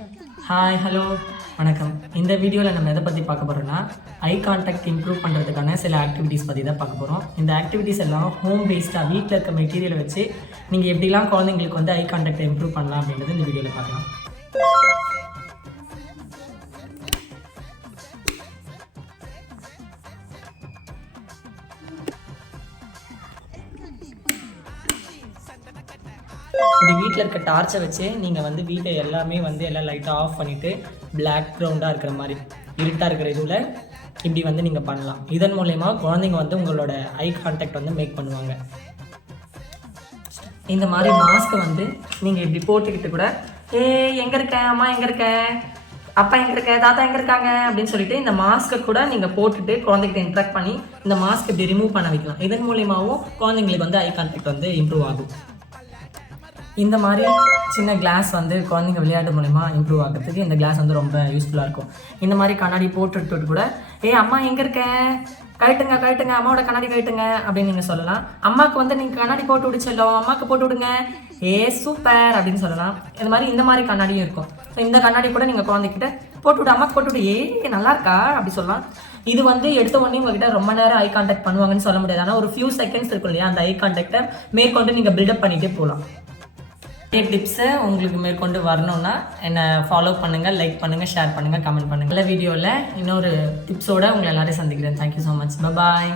Hi hello வணக்கம். இந்த வீடியோவில் நம்ம எதை பற்றி பார்க்க போகிறோம்னா ஐ கான்டாக்ட் இம்ப்ரூவ் பண்ணுறதுக்கான சில ஆக்டிவிட்டீஸ் பற்றி தான் பார்க்க போகிறோம். இந்த ஆக்டிவிட்டீஸ் எல்லாம் ஹோம் பேஸ்டாக வீட்டில் இருக்க மெட்டீரியலை வச்சு நீங்கள் எப்படிலாம் குழந்தைங்களுக்கு வந்து ஐ கான்டாக்டை இம்ப்ரூவ் பண்ணலாம் அப்படின்றது இந்த வீடியோவில் பார்க்கலாம். இப்படி வீட்டில் இருக்க டார்ச்சை வச்சு நீங்கள் வந்து வீட்டை எல்லாமே வந்து எல்லாம் லைட்டாக ஆஃப் பண்ணிவிட்டு பிளாக் க்ரௌண்டாக இருக்கிற மாதிரி இருட்டாக இருக்கிற இதுவில் இப்படி வந்து நீங்கள் பண்ணலாம். இதன் மூலயமா குழந்தைங்க வந்து உங்களோட ஐ கான்டாக்ட் வந்து மேக் பண்ணுவாங்க. இந்த மாதிரி மாஸ்க்கை வந்து நீங்கள் இப்படி போட்டுக்கிட்டு கூட எங்கே இருக்கேன் அம்மா, எங்கே இருக்கேன் அப்பா, எங்கே இருக்க தாத்தா, எங்கே இருக்காங்க அப்படின்னு சொல்லிட்டு இந்த மாஸ்க்கை கூட நீங்கள் போட்டுட்டு குழந்தைகிட்ட இன்ட்ராக்ட் பண்ணி இந்த மாஸ்க் இப்படி ரிமூவ் பண்ண வைக்கலாம். இதன் மூலியமாகவும் குழந்தைங்களுக்கு வந்து ஐ கான்டாக்ட் வந்து இம்ப்ரூவ் ஆகும். இந்த மாதிரி சின்ன கிளாஸ் வந்து குழந்தைங்க விளையாட்டு மூலிமா இம்ப்ரூவ் ஆகிறதுக்கு இந்த கிளாஸ் வந்து ரொம்ப யூஸ்ஃபுல்லாக இருக்கும். இந்த மாதிரி கண்ணாடி போட்டுட்டு கூட அம்மா எங்கே இருக்கேன், கழட்டுங்க அம்மாவோட கண்ணாடி கழட்டுங்க அப்படின்னு நீங்கள் சொல்லலாம். அம்மாவுக்கு வந்து நீங்கள் கண்ணாடி போட்டு விடுச்சோம், அம்மாவுக்கு போட்டு விடுங்க, சூப்பர் அப்படின்னு சொல்லலாம். இந்த மாதிரி கண்ணாடியும் இருக்கும். ஸோ இந்த கண்ணாடி கூட நீங்கள் குழந்தைகிட்ட போட்டு விடு, அம்மாவுக்கு போட்டு விடு, நல்லா இருக்கா அப்படி சொல்லலாம். இது வந்து எடுத்த உடனே உங்ககிட்ட ரொம்ப நேரம் ஐ கான்டாக்ட் பண்ணுவாங்கன்னு சொல்ல முடியாது. ஆனால் ஒரு ஃபியூ செகண்ட்ஸ் இருக்கும் இல்லையா, அந்த ஐ கான்டாக்டை மேற்கொண்டு நீங்கள் பில்டப் பண்ணிகிட்டே போகலாம். டிப்ஸை உங்களுக்கு மேற்கொண்டு வரணும்னா என்னை ஃபாலோ பண்ணுங்கள், லைக் பண்ணுங்கள், ஷேர் பண்ணுங்கள், கமெண்ட் பண்ணுங்கள். நல்ல வீடியோவில் இன்னொரு டிப்ஸோடு உங்களை எல்லாரையும் சந்திக்கிறேன். Thank you so much. பாய்.